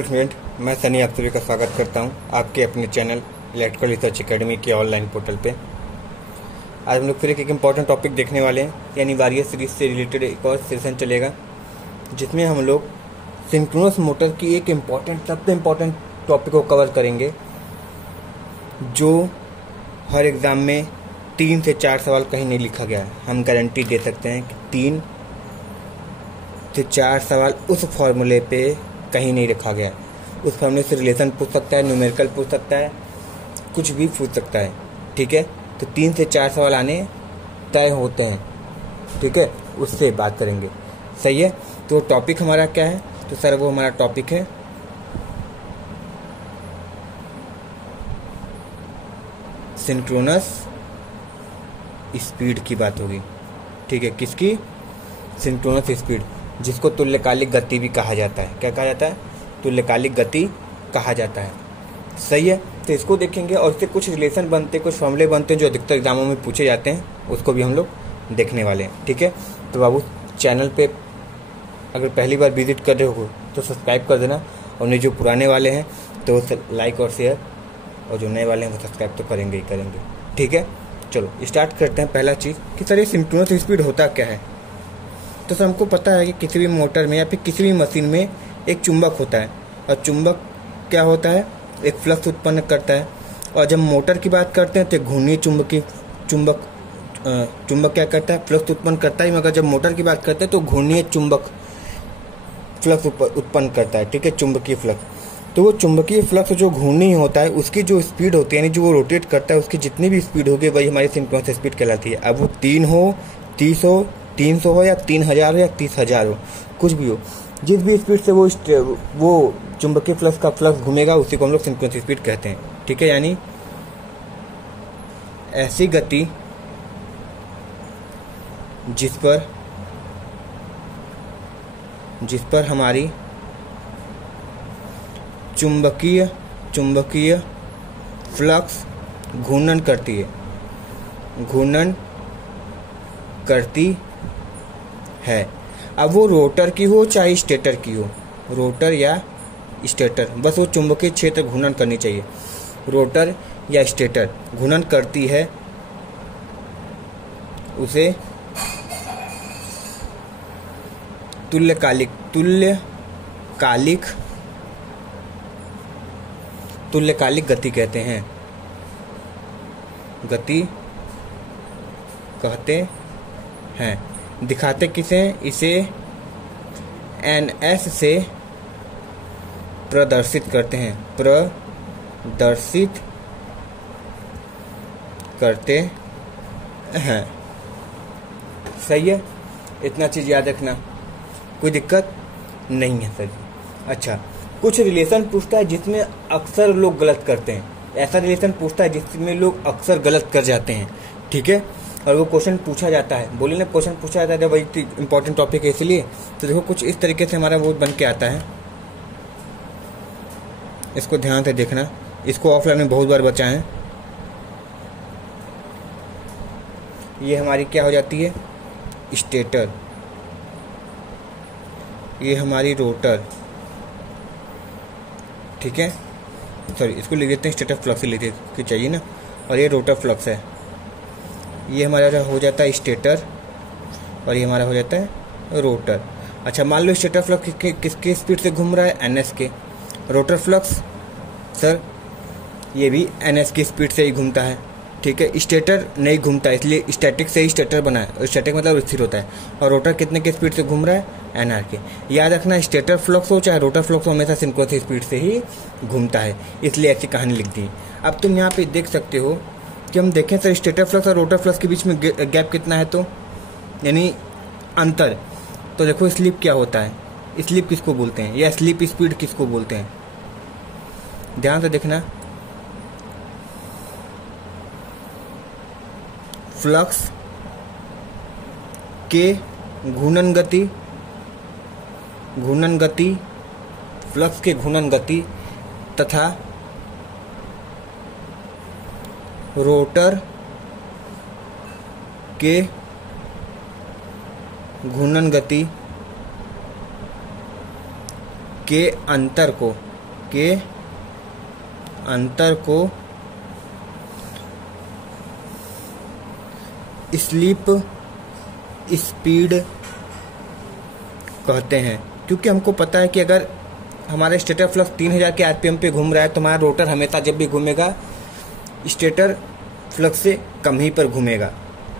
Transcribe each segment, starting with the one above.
Hello student, मैं सनी आप सभी का स्वागत करता हूं आपके अपने चैनल इलेक्ट्रिकल रिसर्च एकेडमी के ऑनलाइन पोर्टल पे। आज हम लोग फिर एक इम्पॉर्टेंट टॉपिक देखने वाले हैं, यानी वारियर सीरीज से रिलेटेड एक और सेशन चलेगा जिसमें हम लोग सिंक्रोनस मोटर की एक सबसे इम्पॉर्टेंट टॉपिक को कवर करेंगे, जो हर एग्ज़ाम में 3 से 4 सवाल कहीं नहीं लिखा गया है। हम गारंटी दे सकते हैं कि 3 से 4 सवाल उस फॉर्मूले पे कहीं नहीं रखा गया। उस फॉर्मूले से रिलेशन पूछ सकता है, न्यूमेरिकल पूछ सकता है, कुछ भी पूछ सकता है। ठीक है, तो 3 से 4 सवाल आने तय होते हैं। ठीक है, उससे बात करेंगे। सही है, तो टॉपिक हमारा क्या है? तो सर वो हमारा टॉपिक है सिंक्रोनस स्पीड की बात होगी। ठीक है, किसकी? सिंक्रोनस स्पीड, जिसको तुल्यकालिक गति भी कहा जाता है। क्या कहा जाता है? तुल्यकालिक गति कहा जाता है। सही है, तो इसको देखेंगे और इससे कुछ रिलेशन बनते, कुछ फॉर्मूले बनते हैं जो अधिकतर एग्जामों में पूछे जाते हैं, उसको भी हम लोग देखने वाले हैं। ठीक है, तो बाबू चैनल पे अगर पहली बार विजिट कर रहे हो तो सब्सक्राइब कर देना, और जो पुराने वाले हैं तो लाइक और शेयर, और जो नए वाले हैं वो सब्सक्राइब तो करेंगे ही करेंगे। ठीक है, चलो स्टार्ट करते हैं। पहला चीज़ कि सर ये सिंक्रोनस स्पीड होता क्या है? तो सर हमको पता है कि किसी भी मोटर में या फिर किसी भी मशीन में एक चुंबक होता है, और चुंबक क्या होता है? एक फ्लक्स उत्पन्न करता है। और जब मोटर की बात करते हैं तो घूर्णी चुंबक क्या करता है? फ्लक्स उत्पन्न करता है। मगर जब मोटर की बात करते हैं तो घूर्णी चुंबक फ्लक्स उत्पन्न करता है। ठीक है, चुंबकीय फ्लक्स। तो वो चुंबकीय फ्लक्स जो घूर्णी होता है उसकी जो स्पीड होती है, यानी जो वो रोटेट करता है, उसकी जितनी भी स्पीड होगी वही हमारी सिंक्रोनस स्पीड कहलाती है। अब वो 3 हो, 30 हो, 300 हो, या 3000 हो, या 30,000 हो, कुछ भी हो, जिस भी स्पीड से वो चुंबकीय फ्लक्स का फ्लक्स घूमेगा उसी को हम लोग सिंक्रोनस स्पीड कहते हैं। ठीक है, यानी ऐसी गति जिस पर हमारी चुंबकीय फ्लक्स घूर्णन करती है। अब वो रोटर की हो चाहे स्टेटर की हो, रोटर या स्टेटर, बस वो चुंबकीय क्षेत्र घूर्णन करनी चाहिए। रोटर या स्टेटर घूर्णन करती है, उसे तुल्यकालिक गति कहते हैं। गति कहते हैं। दिखाते किसे? इसे ns से प्रदर्शित करते हैं। सही है, इतना चीज़ याद रखना, कोई दिक्कत नहीं है सर जी। अच्छा, कुछ रिलेशन पूछता है जिसमें अक्सर लोग गलत करते हैं। ऐसा रिलेशन पूछता है जिसमें लोग अक्सर गलत कर जाते हैं। ठीक है, और वो क्वेश्चन पूछा जाता है, बोले ना क्वेश्चन पूछा जाता है, जब वही इंपॉर्टेंट टॉपिक है इसलिए। तो देखो कुछ इस तरीके से हमारा वो बन के आता है, इसको ध्यान से देखना। इसको ऑफलाइन में बहुत बार बचा है। ये हमारी क्या हो जाती है? स्टेटर। ये हमारी रोटर। ठीक है, सॉरी इसको लिख देते हैं, स्टेटर फ्लक्स लिख देते चाहिए ना, और ये रोटर फ्लक्स है। ये हमारा हो जाता है स्टेटर, और ये हमारा हो जाता है रोटर। अच्छा, मान लो स्टेटर फ्लक्स किसके स्पीड से घूम रहा है? ns के। रोटर फ्लक्स सर ये भी ns की स्पीड से ही घूमता है। ठीक है, स्टेटर नहीं घूमता, इसलिए स्टैटिक से ही स्टेटर बना है। स्टैटिक मतलब स्थिर होता है। और रोटर कितने की स्पीड से घूम रहा है? nr के। याद रखना, स्टेटर फ्लक्स हो चाहे रोटर फ्लक्स हो, हमेशा सिंक्रोनस स्पीड से ही घूमता है, इसलिए ऐसी कहानी लिख दी। अब तुम यहाँ पे देख सकते हो कि हम देखें सर स्टेटर फ्लक्स और रोटर फ्लक्स के बीच में गैप कितना है, तो यानी अंतर। तो देखो स्लिप क्या होता है? स्लिप किसको बोलते हैं, या स्लिप स्पीड किसको बोलते हैं? ध्यान से देखना। फ्लक्स के घूर्णन गति, फ्लक्स के घूर्णन गति तथा रोटर के घूर्णन गति के अंतर को के अंतर को स्लीप स्पीड कहते हैं, क्योंकि हमको पता है कि अगर हमारा स्टेटर फ्लक्स 3000 के आरपीएम पे घूम रहा है तो हमारा रोटर हमेशा जब भी घूमेगा स्टेटर फ्लक्स से कम ही पर घूमेगा,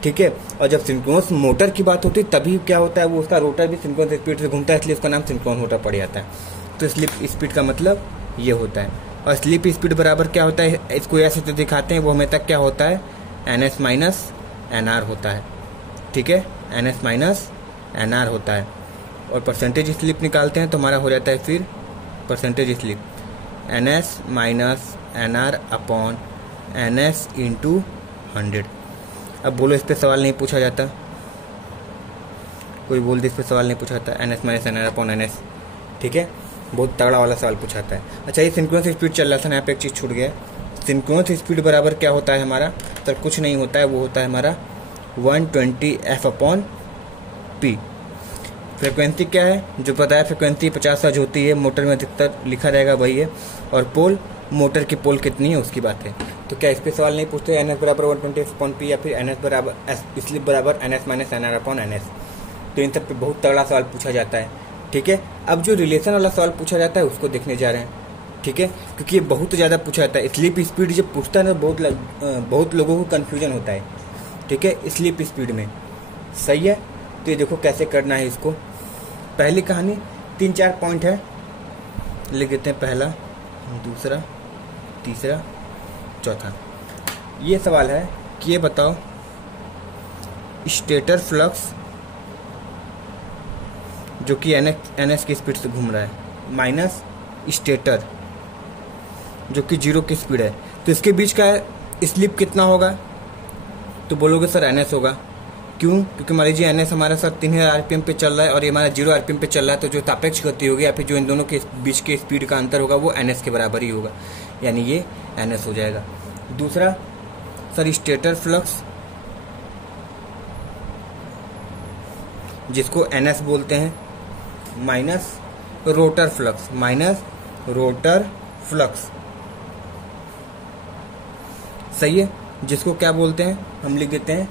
ठीक है। और जब सिंक्रोनस मोटर की बात होती है तभी क्या होता है, वो उसका रोटर भी सिंक्रोनस स्पीड से घूमता है, इसलिए उसका नाम सिंक्रोनस मोटर पड़ जाता है। तो स्लिप स्पीड का मतलब ये होता है। और स्लिप स्पीड बराबर क्या होता है, इसको ऐसे तो दिखाते हैं, वो हमें तक क्या होता है, NS माइनस NR होता है, ठीक है, NS माइनस NR होता है। और परसेंटेज स्लिप निकालते हैं तो हमारा हो जाता है फिर percentage slip NS minus NR upon NS into 100। अब बोलो इस पर सवाल नहीं पूछा जाता, कोई बोल दे इस पर सवाल नहीं पूछा जाता, NS minus NR upon NS, ठीक है, बहुत तगड़ा वाला सवाल पूछाता है। अच्छा, ये सिंक्रोनस स्पीड चल रहा था ना, यहाँ पे एक चीज़ छूट गया। सिंक्रोनस स्पीड बराबर क्या होता है हमारा, तो कुछ नहीं होता है, वो होता है हमारा 120 F अपॉन P। फ्रिक्वेंसी क्या है, जो पता है फ्रिक्वेंसी 50 हर्ट्ज होती है, मोटर में अधिकतर लिखा रहेगा वही है। और पोल, मोटर की पोल कितनी है उसकी बात है। तो क्या इस पर सवाल नहीं पूछते, NS बराबर 120 F अपॉन P या फिर NS बराबर स्लिप बराबर NS minus NR upon NS। तो इन सब पे बहुत तगड़ा सवाल पूछा जाता है, ठीक है। अब जो रिलेशन वाला सवाल पूछा जाता है उसको देखने जा रहे हैं, ठीक है, क्योंकि ये बहुत ज़्यादा पूछा जाता है। स्लिप स्पीड जब पूछता है ना बहुत लोगों को कन्फ्यूजन होता है, ठीक है, स्लिप स्पीड में, सही है। तो ये देखो कैसे करना है इसको। पहली कहानी 3-4 पॉइंट है, लिख देते हैं, पहला, दूसरा, तीसरा, चौथा। ये सवाल है कि ये बताओ स्टेटर फ्लक्स जो कि NS की स्पीड से घूम रहा है माइनस स्टेटर जो कि 0 की स्पीड है, तो इसके बीच का स्लिप कितना होगा, तो बोलोगे सर NS होगा। क्यों, क्योंकि मान लीजिए NS हमारा सर 3000 आरपीएम पे चल रहा है और ये हमारा 0 आरपीएम पे चल रहा है, तो जो सापेक्ष गति होगी या फिर जो इन दोनों के बीच के स्पीड का अंतर होगा वो NS के बराबर ही होगा, यानी ये NS हो जाएगा। दूसरा, सर स्टेटर फ्लक्स जिसको NS बोलते हैं माइनस रोटर फ्लक्स, सही है, जिसको क्या बोलते हैं, हम लिख देते हैं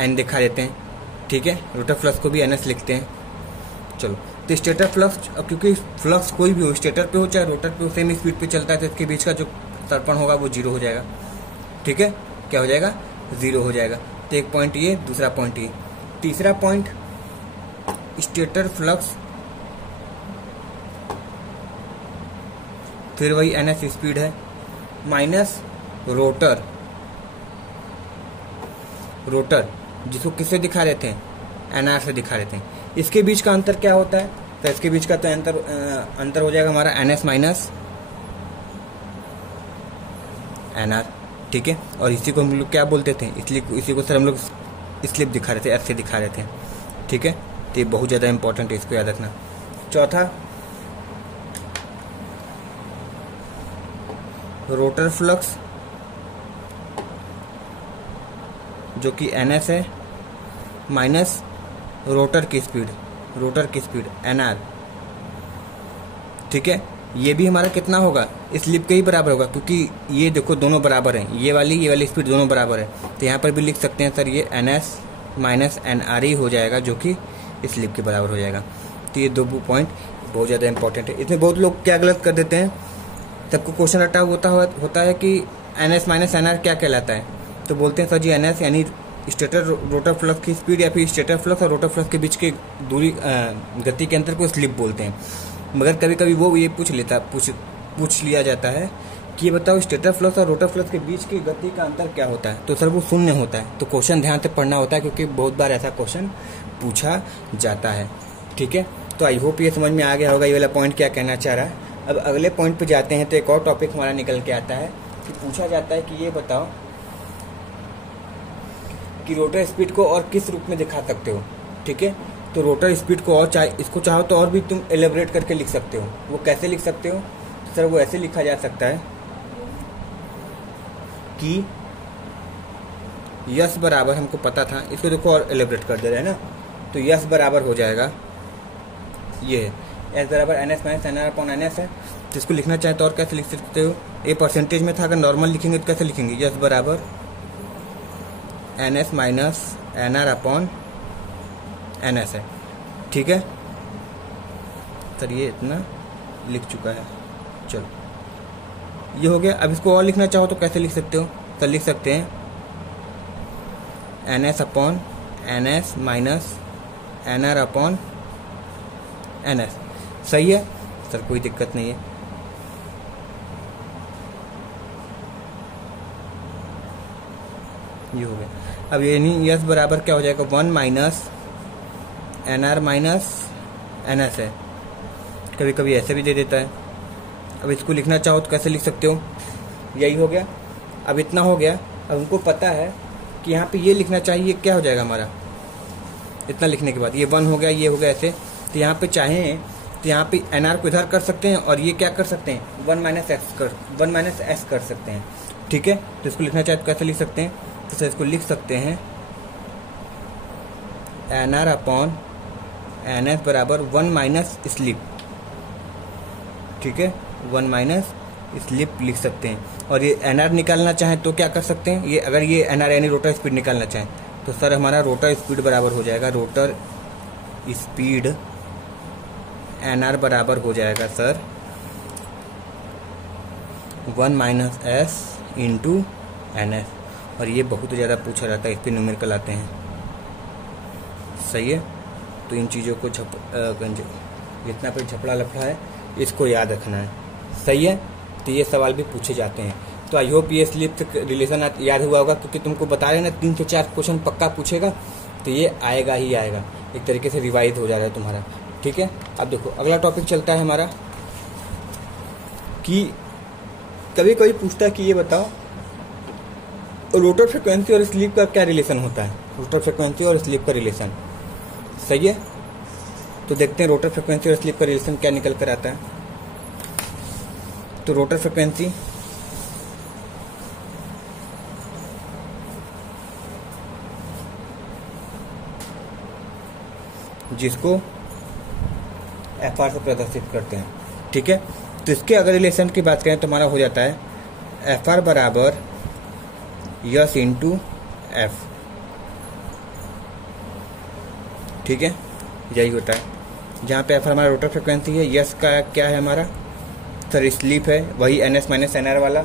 N दिखा देते हैं, ठीक है। रोटर फ्लक्स को भी NS लिखते हैं। चलो, तो स्टेटर फ्लक्स, अब क्योंकि फ्लक्स कोई भी हो, स्टेटर पे हो चाहे रोटर पे हो, सेम स्पीड पे चलता है, तो इसके बीच का जो दर्पण होगा वो 0 हो जाएगा, ठीक है। क्या हो जाएगा, 0 हो जाएगा। तो एक पॉइंट ये, दूसरा पॉइंट ये। तीसरा पॉइंट, स्टेटर फ्लक्स फिर वही NS स्पीड है माइनस रोटर जिसको किससे दिखा देते हैं, NR से दिखा देते हैं। इसके बीच का अंतर क्या होता है, तो इसके बीच का तो अंतर हो जाएगा हमारा NS माइनस NR, ठीक है। और इसी को हम लोग क्या बोलते थे, इसलिए इसी को सर हम लोग स्लिप दिखा रहे थे, ऐसे दिखा रहे थे, ठीक है। तो ये बहुत ज़्यादा इंपॉर्टेंट है, इसको याद रखना। चौथा, रोटर फ्लक्स जो कि NS है माइनस रोटर की स्पीड NR, ठीक है। ये भी हमारा कितना होगा, स्लिप के ही बराबर होगा, क्योंकि ये देखो दोनों बराबर हैं, ये वाली स्पीड दोनों बराबर है। तो यहाँ पर भी लिख सकते हैं सर ये NS माइनस NR ही हो जाएगा, जो कि स्लिप के बराबर हो जाएगा। तो ये 2 पॉइंट बहुत ज़्यादा इंपॉर्टेंट है। इसमें बहुत लोग क्या गलत कर देते हैं, सबको क्वेश्चन रटा होता है कि NS माइनस NR क्या कहलाता है, तो बोलते हैं सर जी NS यानी स्टेटर रोटर फ्लक्स की स्पीड या फिर स्टेटर फ्लक्स और रोटर फ्लक्स के बीच की दूरी गति के अंतर को स्लिप बोलते हैं। मगर कभी कभी वो ये पूछ लिया जाता है कि ये बताओ स्टेटर फ्लक्स और रोटर फ्लक्स के बीच की गति का अंतर क्या होता है, तो सर वो शून्य होता है। तो क्वेश्चन ध्यान से पढ़ना होता है, क्योंकि बहुत बार ऐसा क्वेश्चन पूछा जाता है, ठीक है। तो आई होप ये समझ में आ गया होगा ये वाला पॉइंट क्या कहना चाह रहा है। अब अगले पॉइंट पे जाते हैं, तो एक और टॉपिक हमारा निकल के आता है कि पूछा जाता है कि ये बताओ कि रोटर स्पीड को और किस रूप में दिखा सकते हो, ठीक है। तो रोटर स्पीड को और इसको चाहो तो और भी तुम एलेबरेट करके लिख सकते हो। वो कैसे लिख सकते हो, तो सर वो ऐसे लिखा जा सकता है कि यस बराबर, हमको पता था, इसको देखो और एलेबरेट कर दे रहे हैं ना, तो यस बराबर हो जाएगा ये एस बराबर NS minus NR upon NS है। तो इसको लिखना चाहे तो और कैसे लिख सकते हो, ये परसेंटेज में था, अगर नॉर्मल लिखेंगे तो कैसे लिखेंगे, यस बराबर NS minus NR upon NS है। ठीक है सर, ये इतना लिख चुका है। चलो ये हो गया। अब इसको और लिखना चाहो तो कैसे लिख सकते हो, तो लिख सकते हैं NS upon NS minus NR upon NS। सही है सर, कोई दिक्कत नहीं है। ये हो गया। अब ये नहीं, यस बराबर क्या हो जाएगा, 1 माइनस NR माइनस NS है, कभी कभी ऐसे भी दे देता है। अब इसको लिखना चाहो तो कैसे लिख सकते हो, यही हो गया। अब इतना हो गया। अब उनको पता है कि यहाँ पे ये लिखना चाहिए, क्या हो जाएगा हमारा, इतना लिखने के बाद ये 1 हो गया, ये हो गया ऐसे। तो यहाँ पे चाहें तो यहाँ पे NR को इधर कर सकते हैं और ये क्या कर सकते हैं, 1 माइनस S कर सकते हैं। ठीक है, तो इसको लिखना चाहे तो कैसे लिख सकते हैं, तो सर इसको लिख सकते हैं NR अपॉन NS बराबर 1 माइनस स्लिप। ठीक है, 1 माइनस स्लिप लिख सकते हैं। और ये NR निकालना चाहें तो क्या कर सकते हैं, ये अगर ये NR यानी रोटर स्पीड निकालना चाहें तो सर हमारा रोटर स्पीड बराबर हो जाएगा, रोटर स्पीड NR बराबर हो जाएगा sir 1 minus S into NS। और ये बहुत ज़्यादा पूछा जाता है, इस पर न्यूमेरिकल आते हैं। सही है, तो इन चीज़ों को जितना पे झपड़ा लफड़ा है इसको याद रखना है। सही है, तो ये सवाल भी पूछे जाते हैं। तो आई होप ये स्लिप रिलेशन याद हुआ होगा, क्योंकि तुमको बता रहे ना 3 से 4 क्वेश्चन पक्का पूछेगा, तो ये आएगा ही आएगा, एक तरीके से रिवाइज हो जा रहा है तुम्हारा। ठीक है, अब देखो अगला टॉपिक चलता है हमारा कि कभी कभी पूछता है कि ये बताओ रोटर फ्रिक्वेंसी और स्लीप का क्या रिलेशन होता है, रोटर फ्रिक्वेंसी और स्लीप का रिलेशन। सही है, तो देखते हैं रोटर फ्रिक्वेंसी और स्लीप का रिलेशन क्या निकल कर आता है। तो रोटर फ्रिक्वेंसी जिसको FR से प्रदर्शित करते हैं। ठीक है, तो इसके अगर रिलेशन की बात करें तो हमारा हो जाता है FR बराबर यस इंटू F। ठीक है, यही होता है। जहाँ पे FR हमारा रोटर फ्रिक्वेंसी है, यस का क्या है हमारा सर स्लीप है, वही NS माइनस NR वाला।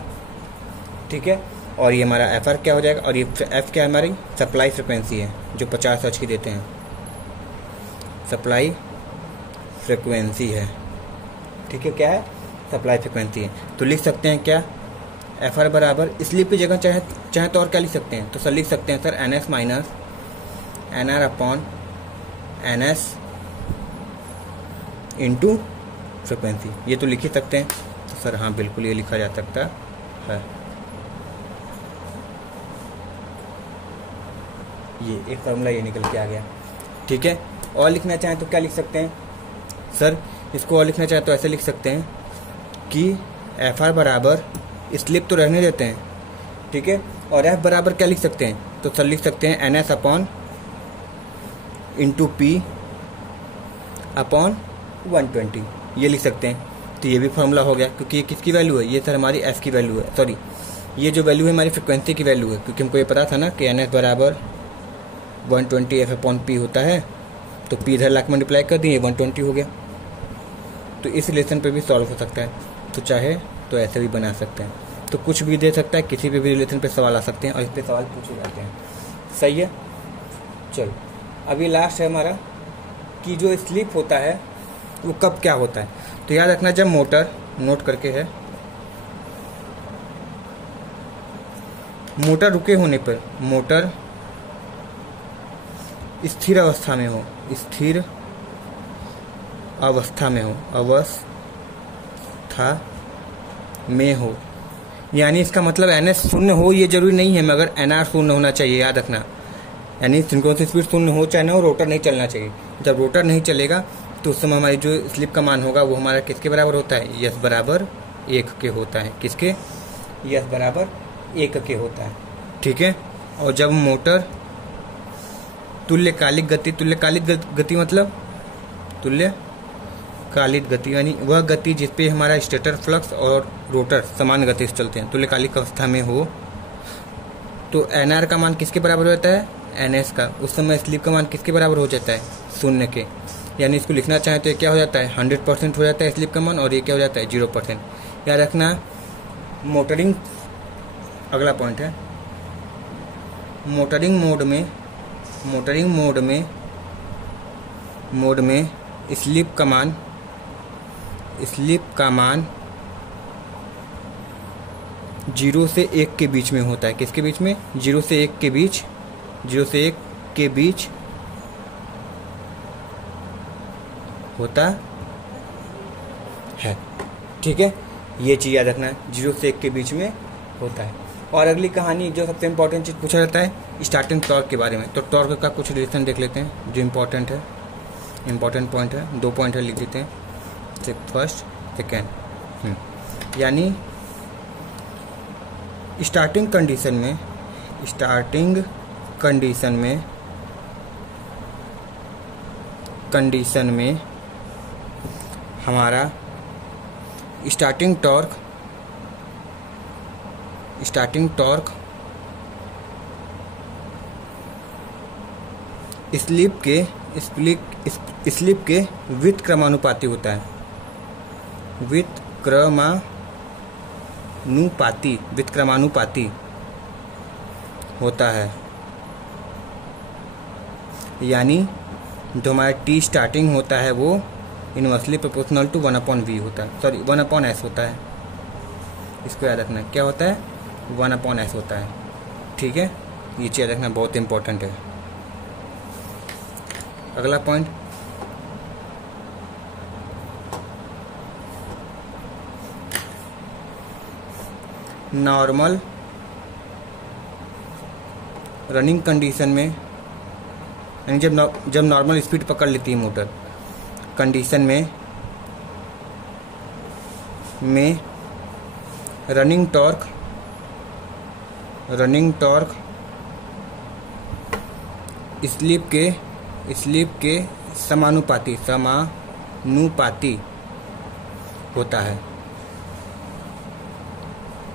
ठीक है, और ये हमारा FR क्या हो जाएगा, और ये F क्या है हमारी सप्लाई फ्रिक्वेंसी है जो 50 हर्ट्ज की देते हैं, सप्लाई फ्रिक्वेंसी है। ठीक है, क्या है सप्लाई फ्रिक्वेंसी है। तो लिख सकते हैं क्या, FR बराबर स्लीप की जगह चाहे तो और क्या लिख सकते हैं, तो सर लिख सकते हैं sir NS minus NR upon NS into frequency. ये तो लिख ही सकते हैं, तो सर हाँ बिल्कुल ये लिखा जा सकता है। ये एक फार्मूला ये निकल के आ गया। ठीक है, और लिखना चाहें तो क्या लिख सकते हैं सर, इसको और लिखना चाहें तो ऐसे लिख सकते हैं कि FR बराबर स्लिप तो रहने देते हैं। ठीक है, और F बराबर क्या लिख सकते हैं, तो सर लिख सकते हैं NS upon into P upon 120, ये लिख सकते हैं। तो ये भी फार्मूला हो गया, क्योंकि ये किसकी वैल्यू है, ये सर हमारी F की वैल्यू है, सॉरी ये जो वैल्यू है हमारी फ्रिक्वेंसी की वैल्यू है, क्योंकि हमको ये पता था ना कि NS बराबर 120 F अपॉन P होता है। तो P इधर लाख मल्टीप्लाई कर दिए, 120 हो गया। तो इस रिलेशन पे भी सॉल्व हो सकता है, तो चाहे तो ऐसे भी बना सकते हैं, तो कुछ भी दे सकता है, किसी भी रिलेशन पे सवाल आ सकते हैं और इस पे सवाल पूछे जाते हैं। सही है, चलो अभी लास्ट है हमारा कि जो स्लीप होता है वो कब क्या होता है। तो याद रखना, जब मोटर नोट करके है, मोटर रुके होने पर, मोटर स्थिर अवस्था में हो, स्थिर अवस्था में हो, अवस्था में हो, यानी इसका मतलब NS शून्य हो ये जरूरी नहीं है, मगर NR शून्य होना चाहिए, याद रखना। यानी सिंक्रोनस स्पीड शून्य हो चाहे ना हो, रोटर नहीं चलना चाहिए। जब रोटर नहीं चलेगा तो उस समय हमारी जो स्लिप का मान होगा वो हमारा किसके बराबर होता है, यस बराबर 1 के होता है। किसके, यस बराबर 1 के होता है। ठीक है, और जब मोटर तुल्यकालिक गति, तुल्यकालिक गति मतलब तुल्यकालिक गति यानी वह गति जिस पे हमारा स्टेटर फ्लक्स और रोटर समान गति से चलते हैं, तुल्यकालिक अवस्था में हो, तो NR का मान किसके बराबर हो जाता है? NS का। उस समय स्लिप का मान किसके बराबर हो जाता है? 0 के। यानी इसको लिखना चाहें तो ये क्या हो जाता है? 100% हो जाता है स्लिप का मान, और ये क्या हो जाता है? 0%। याद रखना, मोटरिंग अगला पॉइंट है, मोटरिंग मोड में स्लिप का मान 0 से 1 के बीच में होता है। किसके बीच में? 0 से 1 के बीच, 0 से 1 के बीच होता है। ठीक है, ये चीज़ याद रखना है, 0 से 1 के बीच में होता है। और अगली कहानी जो सबसे इम्पोर्टेंट चीज़ पूछा जाता है स्टार्टिंग टॉर्क के बारे में। तो टॉर्क का कुछ रिलेशन देख लेते हैं जो इम्पोर्टेंट पॉइंट है। 2 पॉइंट है, लिख देते हैं, फर्स्ट सेकेंड। यानी स्टार्टिंग कंडीशन में हमारा स्टार्टिंग टॉर्क स्लिप के व्युत्क्रमानुपाती होता है। व्युत्क्रमानुपाती होता है। यानी जो हमारा टी स्टार्टिंग होता है वो इनवर्सली प्रोपोर्शनल टू 1/v होता है, सॉरी 1/s होता है। इसको याद रखना, क्या होता है? 1/s होता है। ठीक है, ये चीज़ याद रखना बहुत इंपॉर्टेंट है। अगला पॉइंट, नॉर्मल रनिंग कंडीशन में, यानी जब नॉर्मल स्पीड पकड़ लेती है मोटर, कंडीशन में रनिंग टॉर्क स्लिप के समानुपाती होता है।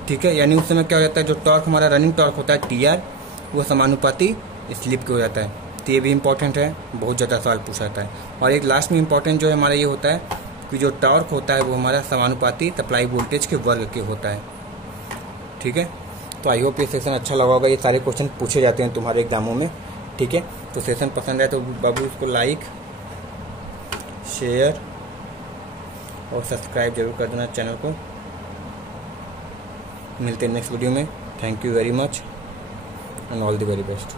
ठीक है, यानी उस समय क्या हो जाता है, जो टॉर्क हमारा रनिंग टॉर्क होता है TR, वो समानुपाती स्लिप के हो जाता है। तो ये भी इंपॉर्टेंट है, बहुत ज़्यादा सवाल पूछा जाता है। और एक लास्ट में इंपॉर्टेंट जो है हमारा ये होता है कि जो टॉर्क होता है वो हमारा समानुपाती सप्लाई वोल्टेज के वर्ग के होता है। ठीक है, तो आई होप ये सेशन अच्छा लगा होगा। ये सारे क्वेश्चन पूछे जाते हैं तुम्हारे एग्जामों में। ठीक है, तो सेशन पसंद आए तो बाबू इसको लाइक, शेयर और सब्सक्राइब जरूर कर देना चैनल को। मिलते हैं नेक्स्ट वीडियो में। Thank you very much and all the very best.